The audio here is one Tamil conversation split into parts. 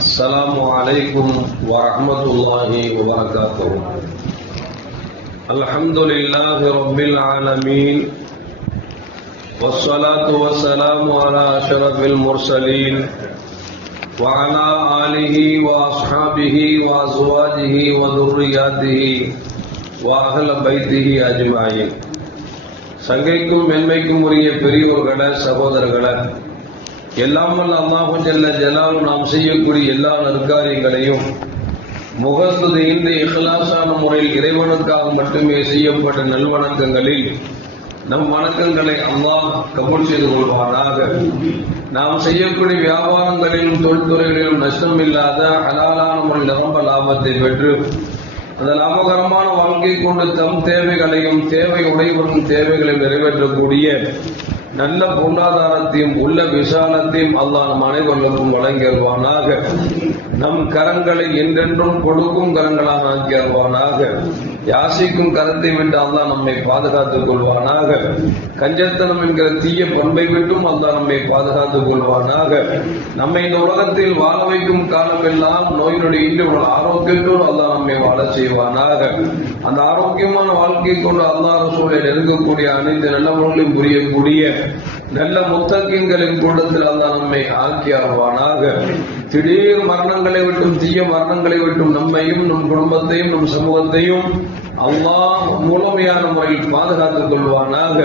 السلام عليكم ورحمة الله وبركاته. الحمد لله رب العالمين والصلاة والسلام على أشرف المرسلين وعلى آله وأصحابه وأزواجه وذرياته وأهل بيته أجمعين. சங்கைக்கும் மென்மைக்கும் உரிய பெரியோர்களே, சகோதரர்களே, எல்லாம் வல்ல அல்லாஹ் ஜல்ல ஜலாலுஹு நாம் செய்யக்கூடிய எல்லா நற்காரியங்களையும் முகஸ்துதியின்றி இஹ்லாஸான முறையில் இறைவனுக்காக மட்டுமே செய்யப்பட்ட நல்வணக்கங்களில் நம் வணக்கங்களை அல்லாஹ் கபூல் செய்து கொள்வானாக. நாம் செய்யக்கூடிய வியாபாரங்களிலும் தொழில்துறைகளிலும் நஷ்டம் இல்லாத ஹலாலான முறையில் நிரம்ப லாபத்தை பெற்று அந்த லாபகரமான வாழ்க்கை கொண்டு தம் தேவைகளையும் தேவை உடையவர்களின் தேவைகளையும் நிறைவேற்றக்கூடிய நல்ல பொருளாதாரத்தையும் உள்ள விசாலத்தையும் அல்லாஹ் நம் அனைவருக்கும் வழங்கியல்வானாக. நம் கரங்களை என்றென்றும் கொடுக்கும் கரங்களாக ஆக்கியல்வானாக. யாசிக்கும் கரத்தை விட்டு அல்லாஹ் நம்மை பாதுகாத்துக் கொள்வானாக. கஞ்சத்தனம் என்கிற தீய பண்பை விட்டும் அல்லாஹ் நம்மை பாதுகாத்துக் கொள்வானாக. நம்மை இந்த உலகத்தில் வாழ வைக்கும் காலமெல்லாம் நோயினுடைய இன்று ஆரோக்கியத்தோடு அல்லாஹ் நம்மை வாழ செய்வானாக. அந்த ஆரோக்கியமான வாழ்க்கை கொண்டு அல்லாஹ் ரசூலை நெருங்கக்கூடிய அனைத்து நல்லவர்களையும் புரியக்கூடிய நல்ல முத்தகீன்களின் கூட்டத்தில் அல்லாஹ் நம்மை ஆக்கி அருள்வானாக. திடீர் மரணங்களை விட்டும் தீய மரணங்களை விட்டும் நம்மையும் நம் குடும்பத்தையும் நம் சமூகத்தையும் அல்லாஹ் முழுமையான முறையில் பாதுகாத்துக் கொள்வானாக.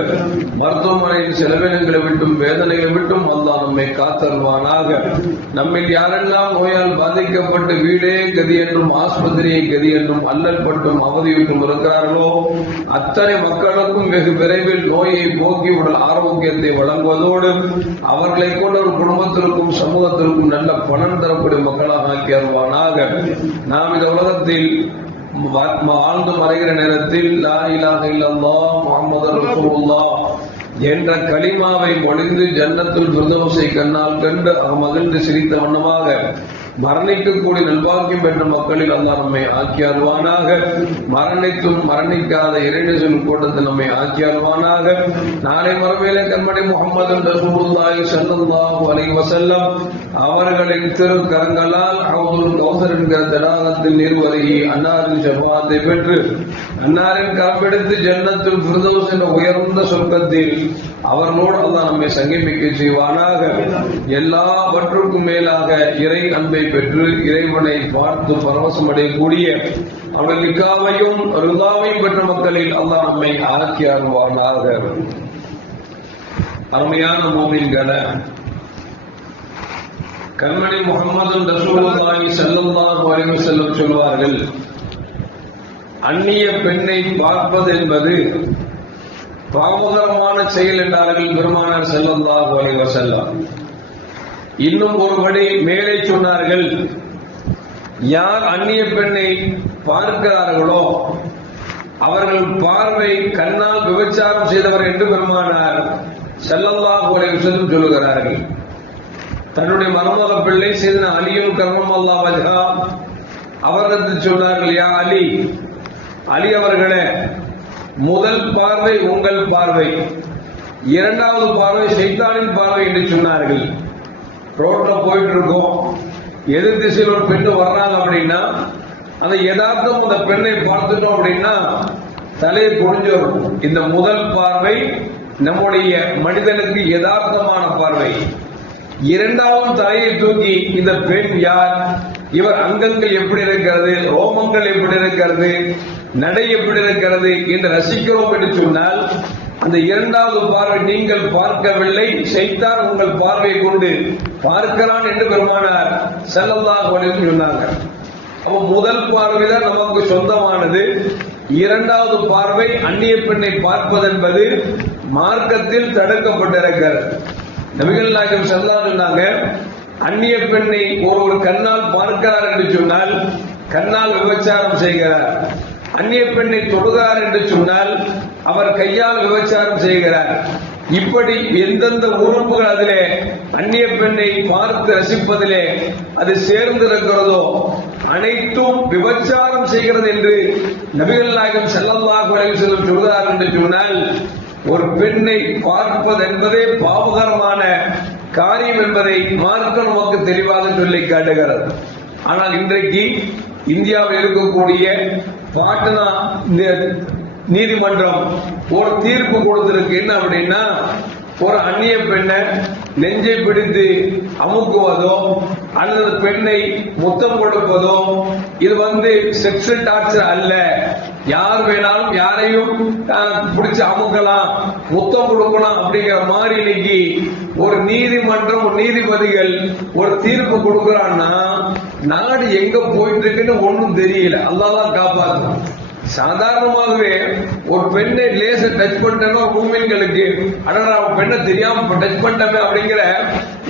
மருத்துவமனையின் செலவினங்களை விட்டும் வேதனைகளை விட்டும் அல்லாஹ் நம்மை காத்தருள்வானாக. நம்மில் யாரெல்லாம் நோயால் பாதிக்கப்பட்டு வீடே கதி என்றும் ஆஸ்பத்திரியை கதி என்றும் அல்லல் பட்டும் அவதியுற்றும் இருக்கிறார்களோ அத்தனை மக்களுக்கும் வெகு விரைவில் நோயை போக்கி உடல் ஆரோக்கியத்தை வழங்குவதோடு அவர்களை கொண்ட ஒரு குடும்பத்திற்கும் சமூகத்திற்கும் நல்ல பலன் தரக்கூடிய மக்களாக ஆக்கி அருள்வானாக. நாம் இந்த உலகத்தில் வாழ்ந்து மறைகிற நேரத்தில் லா இலாஹ இல்லல்லாஹ் முஹம்மதுர் ரசூலுல்லாஹ் என்ற கலிமாவை மொழிந்து ஜன்னத்துல் ஃபிர்தௌஸை கண்ணால் கண்டு மகிழ்ந்து சிரித்த வண்ணமாக மரணிக்கக்கூடிய நல்வாக்கியம் பெற்ற மக்களில் அல்லாஹ் நம்மை ஆக்கி அருள்வானாக. மரணித்தும் மரணிக்காத இறைநேசன் கூட்டத்தில் நம்மை ஆக்கி அருள்வானாக. நாளை மறுமையிலே கண்மணி முஹம்மது ரசூலுல்லாஹி ஸல்லல்லாஹு அலைஹி வஸல்லம் அவர்களின் திரு கரங்களால் ஹவுதுல் கௌசர் என்கிற தடாகத்தில் நீர்வருகி அன்னாரின் ஷஃபாஅத்தை பெற்று அன்னாரின் கரப்பெடுத்து ஜன்னத்துல் ஃபிர்தௌஸ் என்ற உயர்ந்த சொர்க்கத்தில் அவர்களோடு அல்லாஹ் நம்மை சங்கமிக்க செய்வானாக. எல்லாவற்றுக்கும் மேலாக இறை அன்பை பெற்று இறைவனை பார்த்து பரவசம் அடையக்கூடிய அவர்கள் நிக்காவையும் ரிதாவையும் பெற்ற மக்களில் அல்லாஹ் நம்மை ஆக்கி அருள்வானாக. அருமையான மூமின்களே, கண்மணி முஹம்மது ரசூலுல்லாஹி ஸல்லல்லாஹு அலைஹி வஸல்லம் சொல்வார்கள், அந்நிய பெண்ணை பார்ப்பது என்பது பாவகரமான செயல் என்றார்கள் பெருமானார் ஸல்லல்லாஹு அலைஹி வஸல்லம். இன்னும் ஒருபடி மேலே சொன்னார்கள், யார் அந்நிய பெண்ணை பார்க்கிறார்களோ அவர்கள் பார்வை கண்ணால் விபச்சாரம் செய்தவர் என்று பெருமானார் ஸல்லல்லாஹு அலைஹி வஸல்லம் சொல்லுகிறார்கள். தன்னுடைய மருமக பிள்ளை செய்த அலியும் கர்மமல்லாஹ் வஜ்ஹா அவர்கள் சொன்னார்கள், யா அலி, அலி அவர்களே, முதல் பார்வை உங்கள் பார்வை, இரண்டாவது பார்வை ஷைத்தானின் பார்வை என்று சொன்னார்கள். ரோட்ல போயிட்டு இருக்கோம், எதிர் திசையில் ஒரு பெண்ணு வர்றாங்க அப்படின்னா அந்த யதார்த்தம் அந்த பெண்ணை பார்த்துட்டோம் அப்படின்னா தலையை பொடிஞ்சிடும். இந்த முதல் பார்வை நம்முடைய மனிதனுக்கு யதார்த்தமான பார்வை. இரண்டாவது தலையை தூக்கி இந்த பெண் யார், இவர் அங்கங்கள் எப்படி இருக்கிறது, ரோமங்கள் எப்படி இருக்கிறது, நடை எப்படி இருக்கிறது என்று ரசிக்கிறோம் என்று சொன்னால் அந்த இரண்டாவது பார்வை நீங்கள் பார்க்கவில்லை, ஷைத்தான் உங்கள் பார்வையை கொண்டு பார்க்கிறான் என்று பெருமானார் ஸல்லல்லாஹு அலைஹி வஸல்லம் சொன்னாங்க. அப்ப முதல் பார்வை தான் நமக்கு சொந்தமானது. இரண்டாவது பார்வை அந்நிய பெண்ணை பார்ப்பது என்பது மார்க்கத்தில் தடுக்கப்பட்டிருக்கிறது. நபிகள் நாயகம் ஸல்லல்லாஹு சொன்னாங்க, அந்நிய பெண்ணை ஒரு கண்ணால் பார்க்கிறார் என்று சொன்னால் கண்ணால் விபச்சாரம் செய்கிறார். அந்நிய பெண்ணை தொடுகிறார் என்று சொன்னால் அவர் கையால் விபச்சாரம் செய்கிறார். இப்படி எந்தெந்த உறுப்புகள் அதிலே அந்நிய பெண்ணை பார்த்து ரசிப்பதிலே அது சேர்ந்திருக்கிறதோ அனைத்தும் விபச்சாரம் செய்கிறது என்று நபிகள் நாயகம் ஸல்லல்லாஹு அலைஹி வஸல்லம் சொல்கிறார் என்று சொன்னால் ஒரு பெண்ணை பார்ப்பது என்பதே பாவகரமான காரியம் என்பதை மார்க்கம் நமக்கு தெளிவாக சொல்லி காட்டுகிறது. ஆனால் இன்றைக்கு இந்தியாவில் இருக்கக்கூடிய பாட்னா நீதிமன்றம் ஒரு தீர்ப்பு கொடுத்திருக்கு. என்ன அப்படின்னா, ஒரு அந்நிய பெண்ணை நெஞ்சை பிடித்து அமுக்குவதோ அல்லது பெண்ணை முத்தம் கொடுப்பதோ இது செக்ஷுவல் டார்ச்சர் அல்ல. யார் வேணாலும் யாரையும் பிடிச்சு அமுக்கலாம், முத்தம் கொடுக்கலாம் அப்படிங்கிற மாதிரி இன்னைக்கு ஒரு நீதிமன்றம் நீதிபதிகள் ஒரு தீர்ப்பு கொடுக்கிறான்னா நாடு எங்க போயிட்டு இருக்குன்னு ஒன்றும் தெரியல. அல்லாஹ் காப்பாற்றும். சாதாரணமாகவே ஒரு பெண்ணை லேச டச் பண்ணிட்டோம் மூமென்களுக்கு அடடா பெண்ணை தெரியாம டச் பண்ணிட்டோமே அப்படிங்கிற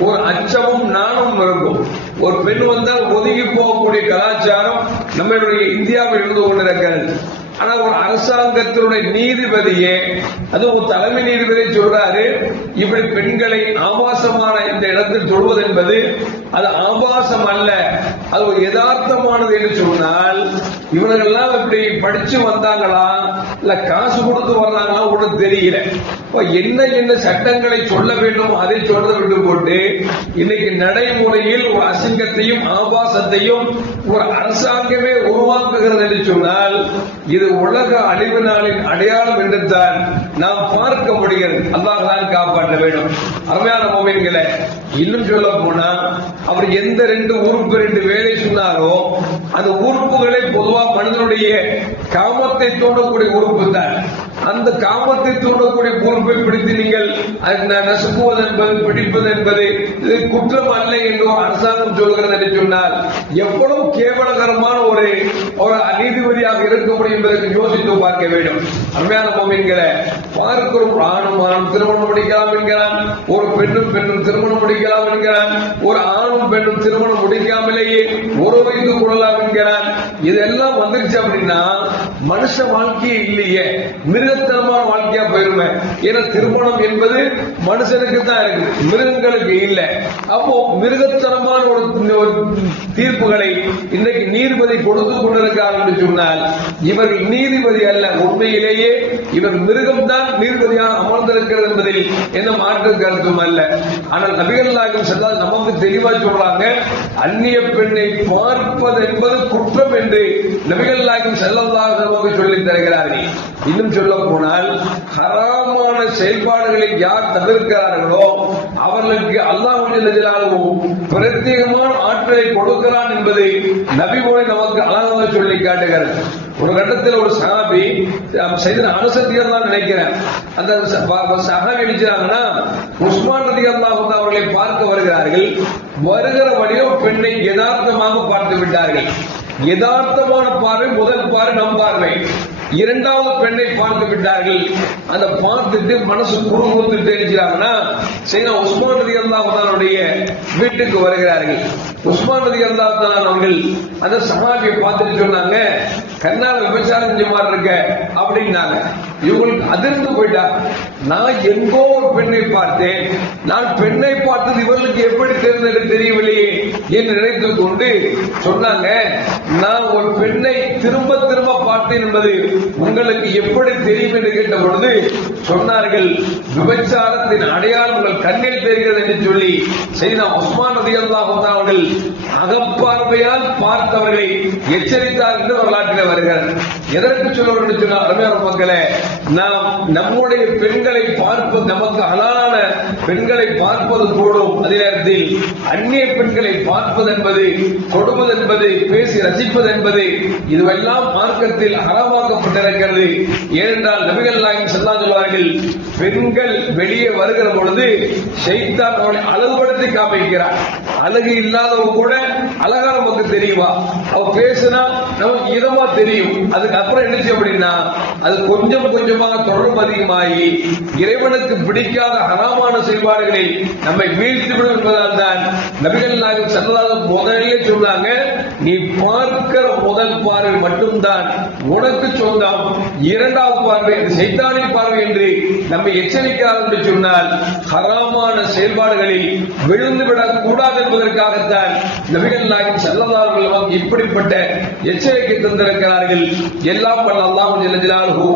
ஒரு அச்சமும் நானும் இருக்கும். ஒரு பெண் வந்தால் ஒதுங்கி போகக்கூடிய கலாச்சாரம் நம்மளுடைய இந்தியாவில் இருந்து கொண்டிருக்கிறது. ஆனா ஒரு அரசாங்கத்தினுடைய நீதிபதியே, அதுவும் தலைமை நீதிபதி சொல்றாரு, இப்படி பெண்களை ஆபாசமான இந்த இடத்தில் சொல்வது என்பது அது ஆபாசம் அல்ல, அது ஒரு யதார்த்தமானது என்று சொன்னால் இவர்களெல்லாம் இப்படி படிச்சு வந்தாங்களா இல்ல காசு கொடுத்து வர்றாங்களா ஒன்றும் தெரியல. என்ன சட்டங்களை சொல்ல வேண்டும் அதை சொல்ல விட்டு போட்டு இன்னைக்கு நடைமுறையில் ஒரு அசிங்கத்தையும் ஆபாசத்தையும் ஒரு அரசாங்கமே உருவாக்குகிறது என்று சொன்னால் இது உலக அழிவு நாளின் அடையாளம் என்று தான் நாம் பார்க்க முடிகிறது. அல்லாஹ் தான் காப்பாற்ற வேண்டும். அருமையான மோமின்களே, இன்னும் சொல்ல போனா அவர் எந்த 2 உறுப்பு 2 வேலை சொன்னாரோ அந்த உறுப்புகளை பொதுவாக மனிதனுடைய காமத்தை தூண்டக்கூடிய உறுப்பு தான். அந்த காமத்தை தூண்டக்கூடிய பொறுப்பை பிடித்து நீங்கள் நசுக்குவது என்பது பிடிப்பது என்பது இது குற்றம் அல்ல என்று அரசாங்கம் சொல்கிறது என்று சொன்னால் எவ்வளவு கேவலகரமான ஒரு நீதிபதியாக இருக்க முடியும் என்பதற்கு யோசித்து பார்க்க வேண்டும். அருமையான மோமின்களை பார்க்கிறோம். ஆணும் திருமணம் முடிக்கலாம் என்கிறான், ஒரு பெண்ணும் திருமணம் முடிக்கலாம் என்கிறான், ஒரு ஆணும் பெண்ணும் திருமணம் முடிக்காமலேயே ஒரு வைத்து கொள்ளலாம் என்கிறான். இதெல்லாம் வந்துருச்சு அப்படின்னா மனுஷ வாழ்க்கையே இல்லையே, மிருகத்தனமான வாழ்க்கையா போயிருமே. ஏன்னா திருமணம் என்பது மனுஷனுக்கு தான் இருக்கு, மிருகங்களுக்கு இல்லை. அப்போ மிருகத்தனமான ஒரு தீர்ப்புகளை இன்னைக்கு நீதிபதி கொடுத்து கொண்டிருக்கிறார் என்று சொன்னால் இவர்கள் நீதிபதி அல்ல, உண்மையிலேயே இவர் மிருகம் தான் நீதிபதியாக அமர்ந்திருக்கிறது என்பதில் எந்த மாற்று கருத்தும் அல்ல. ஆனால் நபிகள் நாயகம் ஸல்லல்லாஹு நமக்கு தெளிவா சொல்றாங்க, அந்நிய பெண்ணை பார்ப்பது என்பது குற்றம் என்று நபிகள் நாயகம் ஸல்லல்லாஹு நமக்கு சொல்லித் தருகிறார்கள். இன்னும் சொல்ல போனால் ஹராமான செயல்பாடுகளை யார் தவிர்க்கிறார்களோ அவர்களுக்கு அல்லாஹ் பிரத்யேகமான ஆற்றலை கொடுக்கிறான் என்பதை நபி மொழி நமக்கு அழகாக சொல்லி காட்டுகிறது. ஒரு கட்டத்தில் ஒரு சஹாபி சையதுனா அனஸ் ரலியல்லாஹு நினைக்கிறேன், அந்த சஹாபி நினைச்சாங்கன்னா உஸ்மான் ரலியல்லாஹு அவர்களை பார்க்க வருகிறார்கள். வருகிற வழியோ பெண்ணை யதார்த்தமாக பார்த்து விட்டார்கள். யதார்த்தமான பார்வை முதல் பார்வை நம் பார்வை, இரண்டாவது பெண்ணை பார்த்து விட்டார்கள். அந்த பார்த்துட்டு மனசு குறுகுறுத்துட்டு நினைச்சாங்கன்னா சையதுனா உஸ்மான் ரலியல்லாஹு அவருடைய வீட்டுக்கு வருகிறார்கள். உஸ்மான் ரலியல்லாஹு அவர்கள் அந்த சஹாபியை பார்த்துட்டு சொன்னாங்க, கண்ணால விபச்சாரம் செஞ்ச மாதிரி இருக்க அப்படின்னாங்க. இவங்களுக்கு அதிர்ந்து போயிட்டா, நான் எங்கோ ஒரு பெண்ணை பார்த்தேன், நான் பெண்ணை பார்த்தது இவர்களுக்கு எப்படி தெரிந்தது தெரியவில்லையே என்று நினைத்துக் கொண்டு சொன்னாங்க, நான் ஒரு பெண்ணை திரும்ப திரும்ப பார்த்தேன் என்பது உங்களுக்கு எப்படி தெரியும் என்று கேட்ட பொழுது சொன்னார்கள், விபச்சாரத்தின் அடையாளம் உங்கள் கண்ணில் தெரிகிறது என்று சொல்லி சையதுனா உஸ்மான் ரலியல்லாஹு அவர்கள் அகப்பார்வையால் பார்த்தவர்களை எச்சரித்தார் என்று வரலாற்றில் வருகிறது. எதற்கு சொல்ல வேண்டும் சொன்னால் அருமையான மக்களே, நாம் நம்முடைய பெண்களை பார்ப்பது, நமக்கு ஹலாலான பெண்களை பார்ப்பது கூடும், அதே நேரத்தில் அந்நிய பெண்களை பார்ப்பது என்பது, கொடுப்பது என்பது, பேசி ரசிப்பது என்பது இதுவெல்லாம் மார்க்கத்தில் ஹராமாக்கப்பட்டிருக்கிறது. ஏனென்றால் நபிகள் நாயகம் ஸல்லல்லாஹு சொல்வார்கள், பெண்கள் வெளியே வருகிற பொழுது ஷைத்தான் அவளை அழகுபடுத்தி காமிக்கிறார். அழகு இல்லாதவங்க கூட அழகா நமக்கு தெரியுமா, அவ பேசினா நமக்கு இதமா தெரியும். அதுக்கு அப்புறம் என்ன செய்யும் அப்படின்னா அது கொஞ்சம் கொஞ்சமாக தொடர்பு அதிகமாகி இறைவனுக்கு பிடிக்காத ஹராமான செயல்பாடுகளை நம்மை வீழ்த்திவிடும் என்பதால் தான் நபிகள் நாயகம் ஸல்லல்லாஹு முதலிலே சொன்னாங்க, நீ பார்க்கிற முதல் பார்வை மட்டும்தான் உனக்கு சொந்தம், இரண்டாவது பார்வை சைத்தானின் பார்வை என்று நம்மை எச்சரிக்கிறார் என்று சொன்னால் ஹராமான செயல்பாடுகளில் விழுந்துவிடக் கூடாது என்பதற்காகத்தான் நபிகள் நாயகம் ஸல்லல்லாஹு அலைஹி வஸல்லம் இப்படிப்பட்ட எச்சரிக்கை தந்திருக்கிறார்கள். எல்லாம் வல்ல அல்லாஹ் ஜல்ல ஜலாலுஹு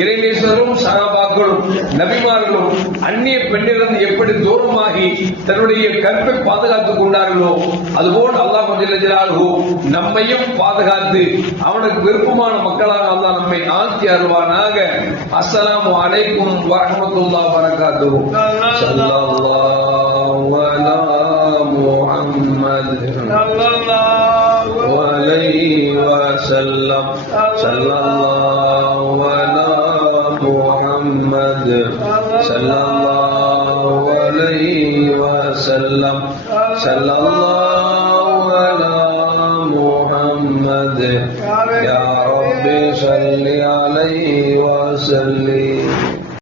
இறைநேசரும் சஹாபாக்களும் நபிமார்களும் அந்நிய பெண்ணிலிருந்து எப்படி தூரமாகி தன்னுடைய கற்பை பாதுகாத்துக் கொண்டார்களோ அதுபோல் அல்லாஹ் ஜல்ல ஜலாலுஹு நம்மையும் பாதுகாத்து அவனுக்கு விருப்பமான மக்களாக அல்லாஹ் நம்மை ஆக்கி அருள்வானாக. அஸ்ஸலாமு அலைக்கும் வரஹ்மத்துல்லாஹி வபரகாத்துஹு. ஸல்லல்லாஹு அலா முஹம்மத் ஸல்லல்லாஹு அலைஹி வஸல்லம். ஸல்லல்லாஹு அலா முஹம்மத் ஸல்லல்லாஹு அலைஹி வஸல்லம். ஸல்லல்லாஹு அலா முஹம்மத் யா ரப்பி ஸல்லி அலைஹி வஸல்லிம்.